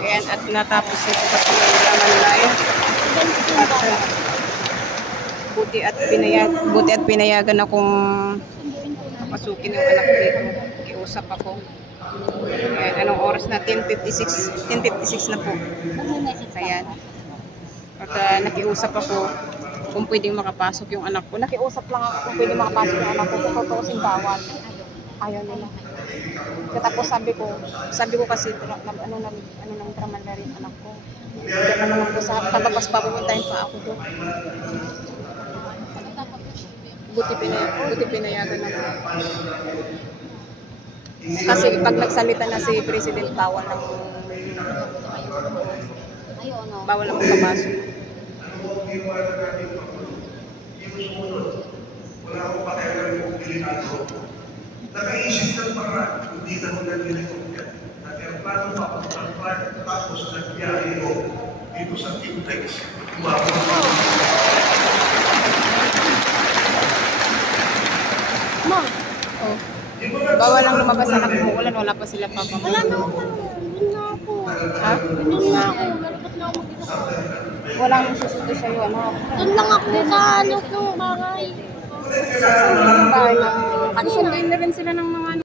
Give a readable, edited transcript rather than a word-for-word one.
Ayan, at natapos ito kasi yung laman live. At buti at pinayagan akong pasukin yung anak ko dito. Kiusap ako. Ayan, anong oras na? 10:56 na po. Ayan. At nakiusap ako kung pwedeng makapasok yung anak ko. Nakiusap lang ako kung pwedeng makapasok yung anak ko. Kung tutusin bawal. Ayaw nila. Tapos sabi ko kasi ano nang traman na rin anak ko. Kaya pa naman ko sa tapos papupuntahin pa ako doon. Buti pinayagan ako. Kasi pag nagsalita na si President, bawal na magpapasok. Wala akong pakialam yung delikado. Nakaisip ng para hindi na mo nag-electric yan. Nag-aeroplano pa ako ng flight tapos nag-biyahe ko dito sa Timpex. Umabot pa ako. Ma! Oh. Bawal lang lumabas sa anak mo. Wala pa sila pa. Wala na ako. Yun na ako. Ha? Yun na ako. Malapit na ako mag-isa. Walang susunod sa'yo, anak. Doon lang ako sa ano ng bahay. Ano sunduin na rin sila ng